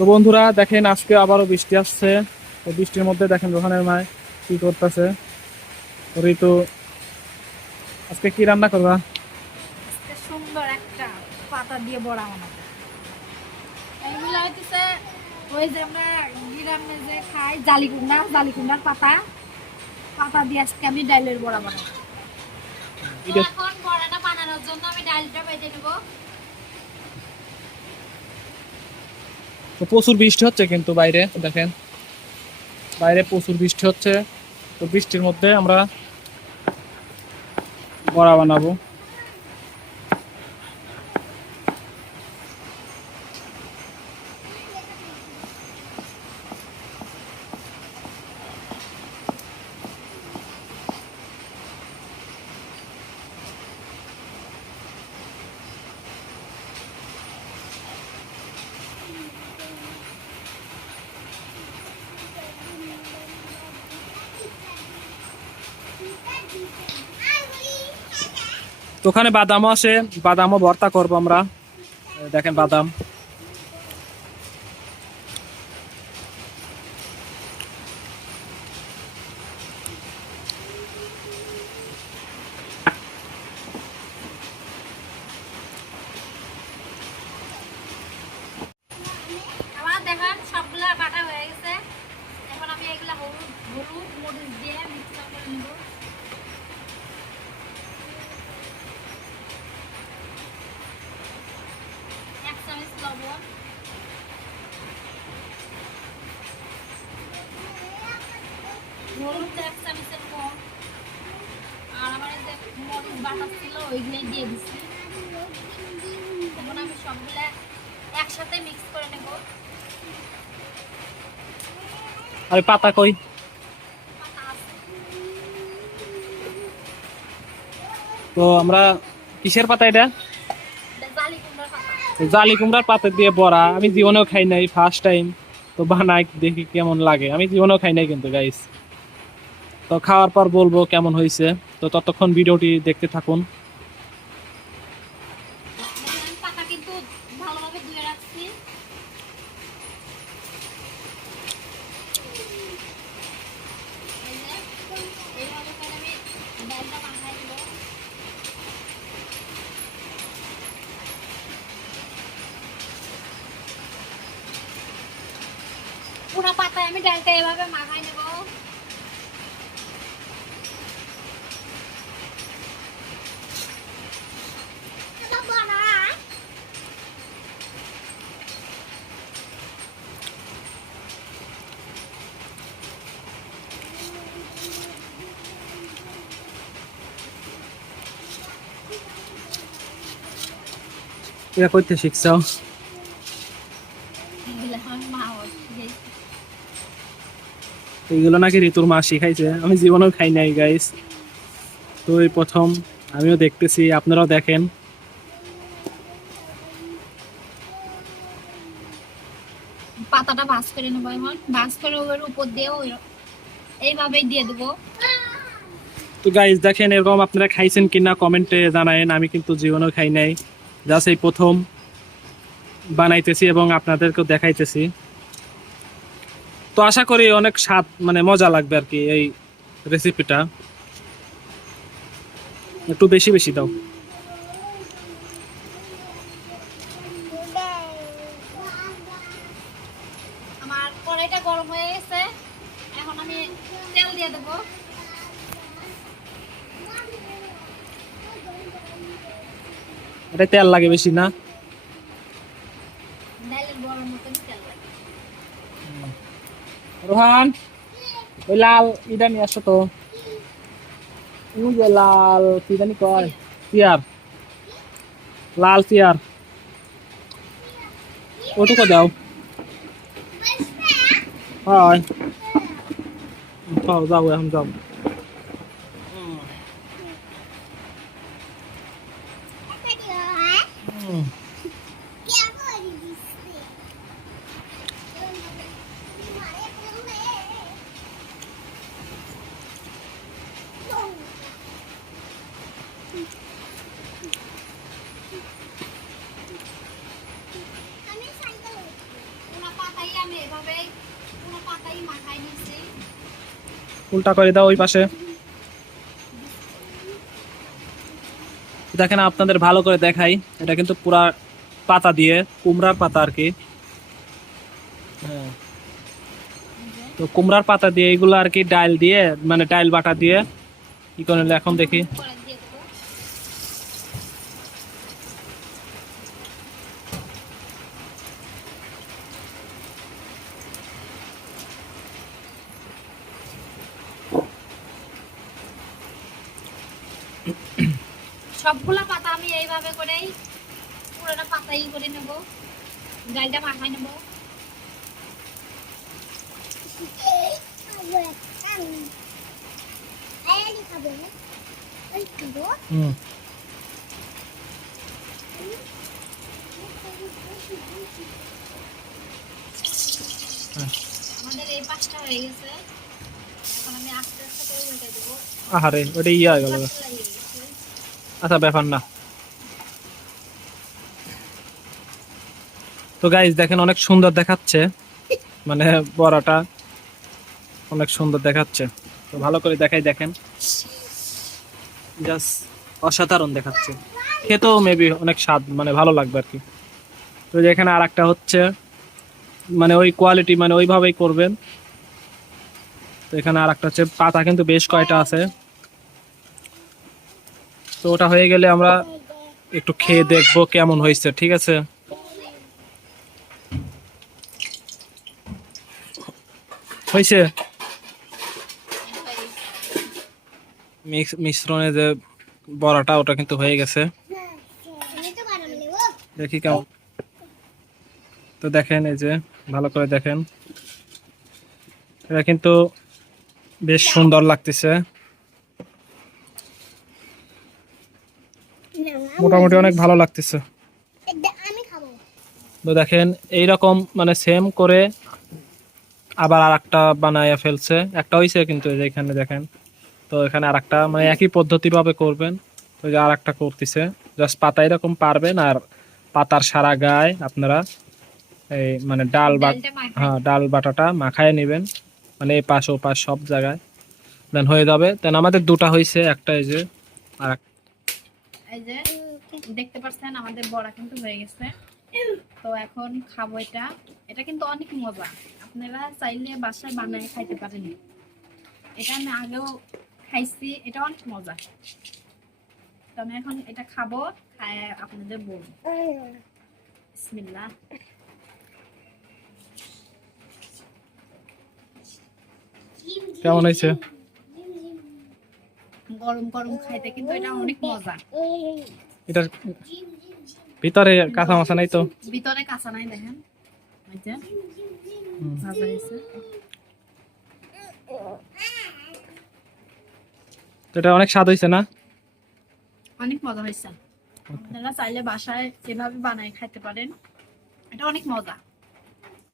তো বন্ধুরা দেখেন আজকে আবারও বৃষ্টি আসছে। তো বৃষ্টির মধ্যে দেখেন রোহানের মা কি করতেছে। ঋতু আজকে কি রান্না করবা? আজকে সুন্দর একটা পাতা দিয়ে বড়া বানাবো। এইগুলা হইতেছে ওই যে আমরা গ্রামে যে খাই জালিকুন্ডার পাতা পাতা দিয়ে আজকে আমি ডাইলের বড়া বানাবো। তো এটা এখন বড়াটা বানানোর জন্য আমি ডালটা বেটে নেব। তো প্রচুর বৃষ্টি হচ্ছে কিন্তু বাইরে দেখেন, বাইরে প্রচুর বৃষ্টি হচ্ছে। তো বৃষ্টির মধ্যে আমরা বড়া বানাবো। তো ওখানে বাদামও আছে, বাদামও ভর্তা করবো আমরা। দেখেন বাদাম। আমার দেখেন সবগুলা বাটা হয়ে গেছে। এখন আমি এগুলা হলুদ হলুদ মরিচ দিয়ে মিক্সার করে নেব। এক চামচ লবণ, হলুদ এক চামচের কম, আর আমার যে মরিচ বাটা ছিল ওইগুলাই দিয়ে দিচ্ছি। এখন আমি সবগুলা একসাথে মিক্স করে নেব। আর পাতা কই? পাতা আছে। তো আমরা কিসের পাতা এটা? এটা জালি কুমড়ার পাতা। জালি কুমড়ার পাতা দিয়ে বড়া আমি জীবনেও খাই নাই, ফার্স্ট টাইম। তো বানাই দেখি কেমন লাগে, আমি জীবনেও খাই নাই কিন্তু গাইস। তো খাওয়ার পর বলবো কেমন হয়েছে। তো ততক্ষণ ভিডিওটি দেখতে থাকুন। দেখেন পাতা কিন্তু ভালোভাবে ধুয়ে রাখছি। এই যে এইভাবে করে আমি ডালটা মাখাই দেবো। পুরো পাতায় আমি ডালটা এভাবে মাখাই নেব। এটা করতে শিখছো? এগুলো আমার মা শিখাইছে। এইগুলো নাকি ঋতুর মা শিখাইছে, আমি জীবনেও খাই নাই গাইস। তো এই প্রথম আমিও দেখতেছি, আপনারাও দেখেন। পাতাটা ভাঁজ করে নেবো। এখন ভাঁজ করে ওর উপর দিয়েও এইভাবেই দিয়ে দেবো। তো গাইস দেখেন, এরকম আপনারা খাইছেন কিনা কমেন্টে জানায়েন। আমি কিন্তু জীবনেও খাই নাই, জাস্ট এই প্রথম বানাইতেছি এবং আপনাদেরকেও দেখাইতেছি। তো আশা করি অনেক স্বাদ মানে মজা লাগবে আর কি। এই রেসিপিটা একটু বেশি বেশি দাও। আমার কড়াইটা গরম হয়ে গেছে। এখন আমি তেল দিয়ে দেবো। এটা তেল লাগে বেশি না? ডালের বড়ার মতন তেল লাগে। রোহান, ওই লাল ইটা নিয়ে আসো তো। ওই যে লাল কি জানি কয়, চেয়ার, লাল চেয়ার ওটুকু দাও। হয় যাও যাও, এখন যাও। আমি এভাবেই পুরো পাতাই মাখাই নিচ্ছি। উল্টা করে দাও ওই পাশে। দেখেন আপনাদের ভালো করে দেখাই, এটা কিন্তু পুরা পাতা দিয়ে, কুমড়ার পাতা আর কি। হ্যাঁ, তো কুমড়ার পাতা দিয়ে এইগুলো আর কি ডাল দিয়ে, মানে ডাল বাটা দিয়ে কি করে নিলে এখন দেখি। পরে দিয়ে দেবো। সবগুলা পাতা আমি এইভাবে করেই পুরোটা পাতাই করে নেব, ডালটা মাখাই নেব। হুম, আমাদের এই পাঁচটা হয়ে গেছে, এখন আমি আস্তে আস্তে করে উল্টে দেবো। আহারে ওটা ইয়ে হয়ে গেল। পাতলা হয়ে গেছে। আচ্ছা ব্যাপার না। তো গাইস দেখেন অনেক সুন্দর দেখাচ্ছে, মানে বড়াটা অনেক সুন্দর দেখাচ্ছে। তো ভালো করে দেখাই, দেখেন জাস্ট অসাধারণ দেখাচ্ছে, খেতেও মেবি অনেক স্বাদ, মানে ভালো লাগবে আর কি। তো যেখানে আর একটা হচ্ছে, মানে ওই কোয়ালিটি, মানে ওইভাবেই করবেন। তো এখানে আর একটা হচ্ছে পাতা, কিন্তু বেশ কয়টা আছে। তো ওটা হয়ে গেলে আমরা একটু খেয়ে দেখবো কেমন হয়েছে, ঠিক আছে? হয়েছে মিশ্রণে যে বড়াটা, ওটা কিন্তু হয়ে গেছে। দেখি কেমন। তো দেখেন এই যে, ভালো করে দেখেন, এটা কিন্তু বেশ সুন্দর লাগতেছে, মোটামুটি অনেক ভালো লাগতেছে। তো দেখেন এইরকম মানে সেম করে আবার আর একটা বানায় ফেলছে, একটা হয়েছে কিন্তু এই যে এখানে দেখেন। তো এখানে আর একটা, মানে একই পদ্ধতি ভাবে করবেন। তো যে আর একটা করতেছে, জাস্ট পাতা এরকম পারবেন, আর পাতার সারা গায়ে আপনারা এই মানে ডালটা মাখাই। হ্যাঁ ডাল বাটাটা মাখায় নেবেন, মানে এই পাশ ও পাশ সব জায়গায়, দেন হয়ে যাবে। দেন আমাদের দুটা হয়েছে, একটা এই যে আর এই যে দেখতে পাচ্ছেন আমাদের বড়া কিন্তু হয়ে গেছে। তো এখন খাবো এটা। এটা কিন্তু অনেক মজা, আপনারা চাইলে বাসায় বানায় খাইতে পারেন। এটা আমি আগেও খাইছি, এটা অনেক মজা। তো আমি এখন এটা খাবো, খায় আপনাদের বলবো। বিসমিল্লাহ। কেমন হয়েছে? গরম গরম খাইতে কিন্তু এটা অনেক মজা। এটার ভিতরে কাঁচা মাছা নাই তো? ভিতরে কাঁচা নাই, দেখেন এই যে ভাজা হয়েছে। তো এটা অনেক স্বাদ হয়েছে না? অনেক মজা হয়েছে। আপনারা চাইলে বাসায় এভাবে বানায় খাইতে পারেন, এটা অনেক মজা।